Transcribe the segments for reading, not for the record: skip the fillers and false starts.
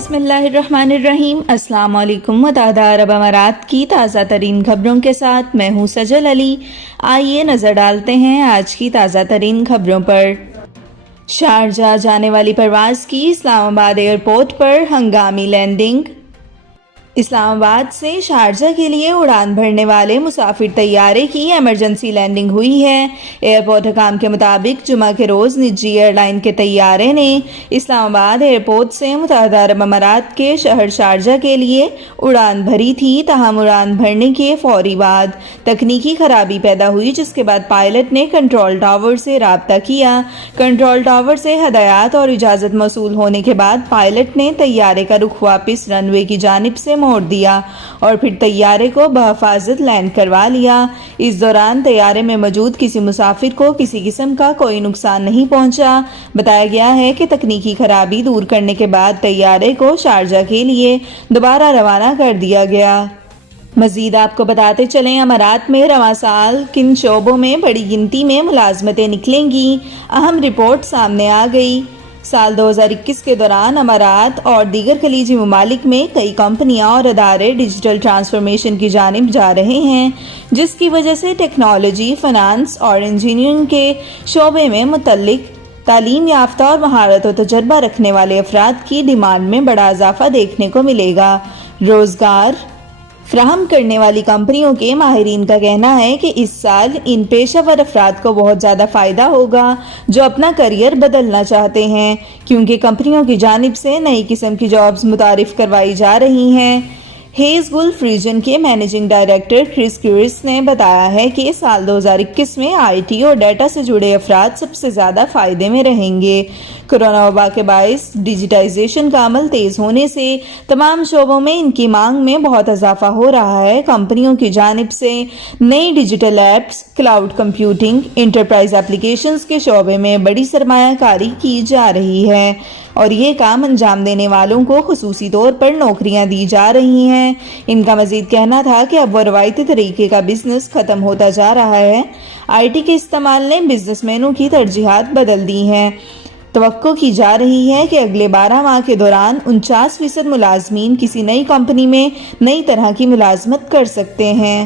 بسم اللہ الرحمن الرحیم۔ السلام علیکم۔ متحدہ عرب امارات کی تازہ ترین خبروں کے ساتھ میں ہوں سجل علی۔ آئیے نظر ڈالتے ہیں آج کی تازہ ترین خبروں پر۔ شارجہ جانے والی پرواز کی اسلام آباد ایئرپورٹ پر ہنگامی لینڈنگ۔ اسلام آباد سے شارجہ کے لیے اڑان بھرنے والے مسافر طیارے کی ایمرجنسی لینڈنگ ہوئی ہے۔ ایئرپورٹ حکام کے مطابق جمعہ کے روز نجی ایئر لائن کے طیارے نے اسلام آباد ایئرپورٹ سے متحدہ عرب امارات کے شہر شارجہ کے لیے اڑان بھری تھی، تاہم اڑان بھرنے کے فوری بعد تکنیکی خرابی پیدا ہوئی، جس کے بعد پائلٹ نے کنٹرول ٹاور سے رابطہ کیا۔ کنٹرول ٹاور سے ہدایات اور اجازت موصول ہونے کے بعد پائلٹ نے طیارے کا رخ واپس رن وے کی جانب سے موڑ دیا اور پھر طیارے کو بحفاظت لینڈ کروا لیا۔ اس دوران طیارے میں موجود کسی مسافر کو کسی قسم کا کوئی نقصان نہیں پہنچا۔ بتایا گیا ہے کہ تکنیکی خرابی دور کرنے کے بعد طیارے کو شارجہ کے لیے دوبارہ روانہ کر دیا گیا۔ مزید آپ کو بتاتے چلیں، امارات میں رواں سال کن شعبوں میں بڑی گنتی میں ملازمتیں نکلیں گی، اہم رپورٹ سامنے آ گئی۔ سال 2021 کے دوران امارات اور دیگر خلیجی ممالک میں کئی کمپنیاں اور ادارے ڈیجیٹل ٹرانسفارمیشن کی جانب جا رہے ہیں، جس کی وجہ سے ٹیکنالوجی، فنانس اور انجینئرنگ کے شعبے میں متعلق تعلیم یافتہ اور مہارت و تجربہ رکھنے والے افراد کی ڈیمانڈ میں بڑا اضافہ دیکھنے کو ملے گا۔ روزگار فراہم کرنے والی کمپنیوں کے ماہرین کا کہنا ہے کہ اس سال ان پیشہ ور افراد کو بہت زیادہ فائدہ ہوگا جو اپنا کیریئر بدلنا چاہتے ہیں، کیونکہ کمپنیوں کی جانب سے نئی قسم کی جابز متعارف کروائی جا رہی ہیں۔ ہیز گلف ریجن کے مینیجنگ ڈائریکٹر کرس کیورس نے بتایا ہے کہ سال 2021 میں آئی ٹی اور ڈیٹا سے جڑے افراد سب سے زیادہ فائدے میں رہیں گے۔ کورونا وبا کے باعث ڈیجیٹائزیشن کا عمل تیز ہونے سے تمام شعبوں میں ان کی مانگ میں بہت اضافہ ہو رہا ہے۔ کمپنیوں کی جانب سے نئی digital apps, cloud computing, enterprise applications کے شعبے میں بڑی سرمایہ کاری کی جا رہی ہے اور یہ کام انجام دینے والوں کو خصوصی طور پر نوکریاں دی جا رہی ہیں۔ ان کا مزید کہنا تھا کہ اب وہ روایتی طریقے کا بزنس ختم ہوتا جا رہا ہے۔ آئی ٹی کے استعمال نے بزنس مینوں کی ترجیحات بدل دی ہیں۔ توقع کی جا رہی ہے کہ اگلے 12 ماہ کے دوران 49% ملازمین کسی نئی کمپنی میں نئی طرح کی ملازمت کر سکتے ہیں۔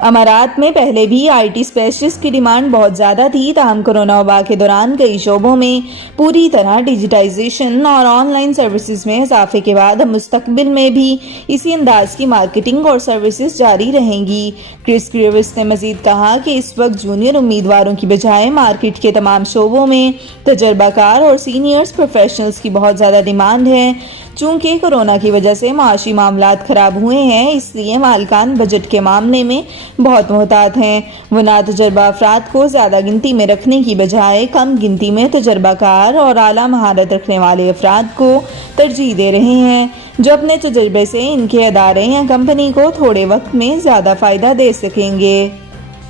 امارات میں پہلے بھی آئی ٹی اسپیشلسٹ کی ڈیمانڈ بہت زیادہ تھی، تاہم کورونا وبا کے دوران کئی شعبوں میں پوری طرح ڈیجیٹائزیشن اور آن لائن سروسز میں اضافے کے بعد اب مستقبل میں بھی اسی انداز کی مارکیٹنگ اور سروسز جاری رہیں گی۔ کرس کیورس نے مزید کہا کہ اس وقت جونیئر امیدواروں کی بجائے مارکیٹ کے تمام شعبوں میں تجربہ کار اور سینئرز پروفیشنلز کی بہت زیادہ ڈیمانڈ ہے۔ چونکہ کورونا کی وجہ سے معاشی معاملات خراب ہوئے ہیں، اس لیے مالکان بجٹ کے معاملے میں بہت محتاط ہیں۔ وہ ناتجربہ افراد کو زیادہ گنتی میں رکھنے کی بجائے کم گنتی میں تجربہ کار اور اعلیٰ مہارت رکھنے والے افراد کو ترجیح دے رہے ہیں، جو اپنے تجربے سے ان کے ادارے یا کمپنی کو تھوڑے وقت میں زیادہ فائدہ دے سکیں گے۔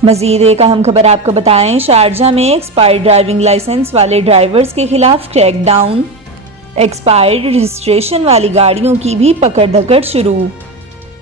مزید ایک اہم خبر آپ کو بتائیں، شارجہ میں ایکسپائرڈ ڈرائیونگ لائسنس والے ڈرائیورز کے خلاف کریک ڈاؤن۔ ایکسپائرڈ رجسٹریشن والی گاڑیوں کی بھی پکڑ دھکڑ شروع۔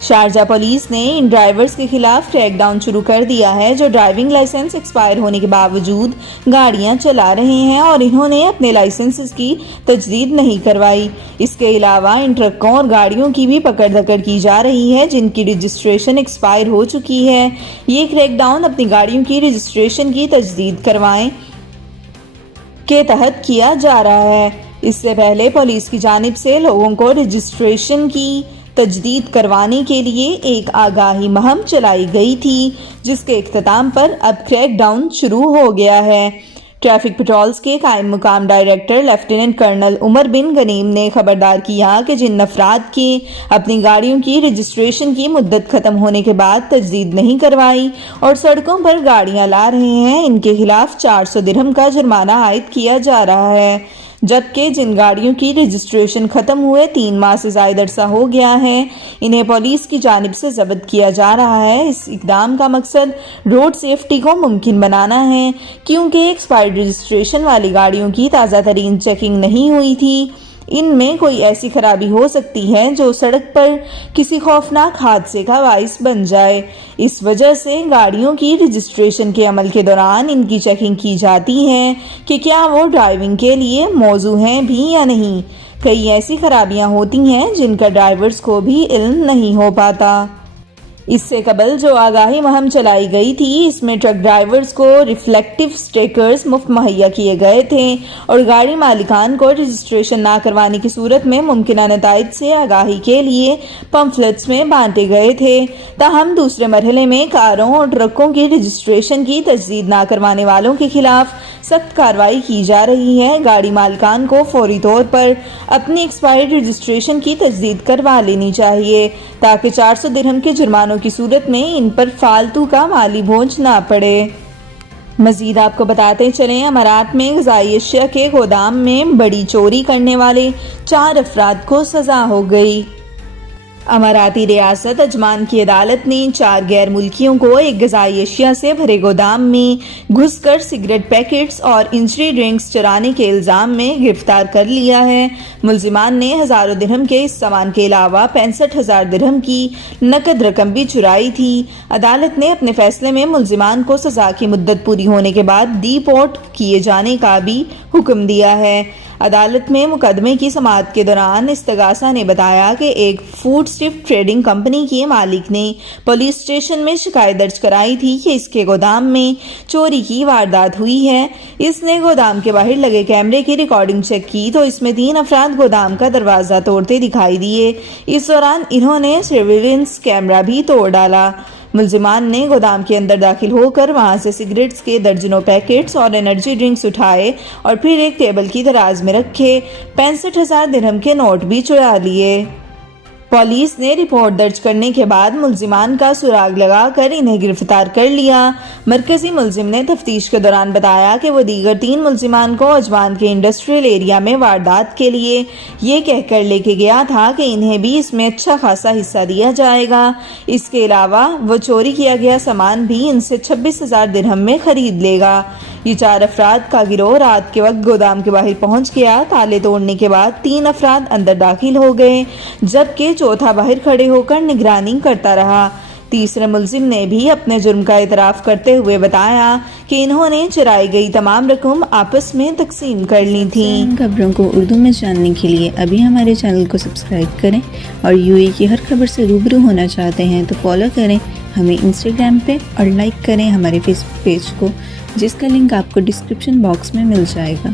شارجہ پولیس نے ان ڈرائیورز کے خلاف کریک ڈاؤن شروع کر دیا ہے جو ڈرائیونگ لائسنس ایکسپائر ہونے کے باوجود گاڑیاں چلا رہے ہیں اور انہوں نے اپنے لائسنس کی تجدید نہیں کروائی۔ اس کے علاوہ ان ٹرکوں اور گاڑیوں کی بھی پکڑ دھکڑ کی جا رہی ہے جن کی رجسٹریشن ایکسپائر ہو چکی ہے۔ یہ کریک ڈاؤن اپنی گاڑیوں کی رجسٹریشن کی تجدید کروائیں کے تحت کیا جا رہا ہے۔ اس سے پہلے پولیس کی جانب سے لوگوں کو رجسٹریشن کی تجدید کروانے کے لیے ایک آگاہی مہم چلائی گئی تھی، جس کے اختتام پر اب کریک ڈاؤن شروع ہو گیا ہے۔ ٹریفک پٹرولز کے قائم مقام ڈائریکٹر لیفٹیننٹ کرنل عمر بن غنیم نے خبردار کیا کہ جن افراد کی اپنی گاڑیوں کی رجسٹریشن کی مدت ختم ہونے کے بعد تجدید نہیں کروائی اور سڑکوں پر گاڑیاں لا رہے ہیں، ان کے خلاف 400 درہم کا جرمانہ عائد کیا جا رہا ہے، جبکہ جن گاڑیوں کی رجسٹریشن ختم ہوئے 3 ماہ سے زائد عرصہ ہو گیا ہے، انہیں پولیس کی جانب سے ضبط کیا جا رہا ہے۔ اس اقدام کا مقصد روڈ سیفٹی کو ممکن بنانا ہے، کیونکہ ایکسپائرڈ رجسٹریشن والی گاڑیوں کی تازہ ترین چیکنگ نہیں ہوئی تھی۔ ان میں کوئی ایسی خرابی ہو سکتی ہے جو سڑک پر کسی خوفناک حادثے کا باعث بن جائے۔ اس وجہ سے گاڑیوں کی رجسٹریشن کے عمل کے دوران ان کی چیکنگ کی جاتی ہے کہ کیا وہ ڈرائیونگ کے لیے موزوں ہیں بھی یا نہیں۔ کئی ایسی خرابیاں ہوتی ہیں جن کا ڈرائیورز کو بھی علم نہیں ہو پاتا۔ اس سے قبل جو آگاہی مہم چلائی گئی تھی، اس میں ٹرک ڈرائیورز کو ریفلیکٹیو سٹیکرز مفت مہیا کیے گئے تھے اور گاڑی مالکان کو رجسٹریشن نہ کروانے کی صورت میں ممکنہ نتائج سے آگاہی کے لیے پمفلٹس میں بانٹے گئے تھے۔ تاہم دوسرے مرحلے میں کاروں اور ٹرکوں کی رجسٹریشن کی تجدید نہ کروانے والوں کے خلاف سخت کارروائی کی جا رہی ہے۔ گاڑی مالکان کو فوری طور پر اپنی ایکسپائرڈ رجسٹریشن کی تجدید کروا لینی چاہیے تاکہ 400 درہم کے جرمانوں کی صورت میں ان پر فالتو کا مالی بوجھ نہ پڑے۔ مزید آپ کو بتاتے چلیں، امارات میں غذائی اشیاء کے گودام میں بڑی چوری کرنے والے 4 افراد کو سزا ہو گئی۔ اماراتی ریاست عجمان کی عدالت نے 4 غیر ملکیوں کو ایک غذائی اشیاء سے بھرے گودام میں گھس کر سگریٹ پیکٹس اور انرجی ڈرنکس چرانے کے الزام میں گرفتار کر لیا ہے۔ ملزمان نے ہزاروں درہم کے اس سامان کے علاوہ 65,000 درہم کی نقد رقم بھی چرائی تھی۔ عدالت نے اپنے فیصلے میں ملزمان کو سزا کی مدت پوری ہونے کے بعد ڈی پورٹ کیے جانے کا بھی حکم دیا ہے۔ عدالت میں مقدمے کی سماعت کے دوران استغاثہ نے بتایا کہ ایک فوڈ سٹرپ ٹریڈنگ کمپنی کے مالک نے پولیس اسٹیشن میں شکایت درج کرائی تھی کہ اس کے گودام میں چوری کی واردات ہوئی ہے۔ اس نے گودام کے باہر لگے کیمرے کی ریکارڈنگ چیک کی تو اس میں 3 افراد گودام کا دروازہ توڑتے دکھائی دیے۔ اس دوران انہوں نے سرویلنس کیمرہ بھی توڑ ڈالا۔ ملزمان نے گودام کے اندر داخل ہو کر وہاں سے سگریٹس کے درجنوں پیکٹس اور انرجی ڈرنکس اٹھائے اور پھر ایک ٹیبل کی دراز میں رکھے 65,000 درہم کے نوٹ بھی چرا لیے۔ پولیس نے رپورٹ درج کرنے کے بعد ملزمان کا سراغ لگا کر انہیں گرفتار کر لیا۔ مرکزی ملزم نے تفتیش کے دوران بتایا کہ وہ دیگر 3 ملزمان کو عجمان کے انڈسٹریل ایریا میں واردات کے لیے یہ کہہ کر لے کے گیا تھا کہ انہیں بھی اس میں اچھا خاصا حصہ دیا جائے گا۔ اس کے علاوہ وہ چوری کیا گیا سامان بھی ان سے 26,000 درہم میں خرید لے گا۔ یہ 4 افراد کا گروہ رات کے وقت گودام کے باہر پہنچ گیا۔ تالے توڑنے کے بعد 3 افراد اندر داخل ہو گئے جبکہ چوتھا باہر کھڑے ہو کر نگرانی کرتا رہا۔ تیسرے ملزم نے بھی اپنے جرم کا اعتراف کرتے ہوئے بتایا کہ انہوں نے چرائی گئی تمام رقم آپس میں تقسیم کر لی تھی۔ خبروں کو اردو میں جاننے کے لیے ابھی ہمارے چینل کو سبسکرائب کریں اور UAE کی ہر خبر سے روبرو ہونا چاہتے ہیں تو فالو کریں ہمیں انسٹاگرام پہ اور لائک کریں ہمارے فیس بک پیج کو، جس کا لنک آپ کو ڈسکرپشن باکس میں مل جائے گا۔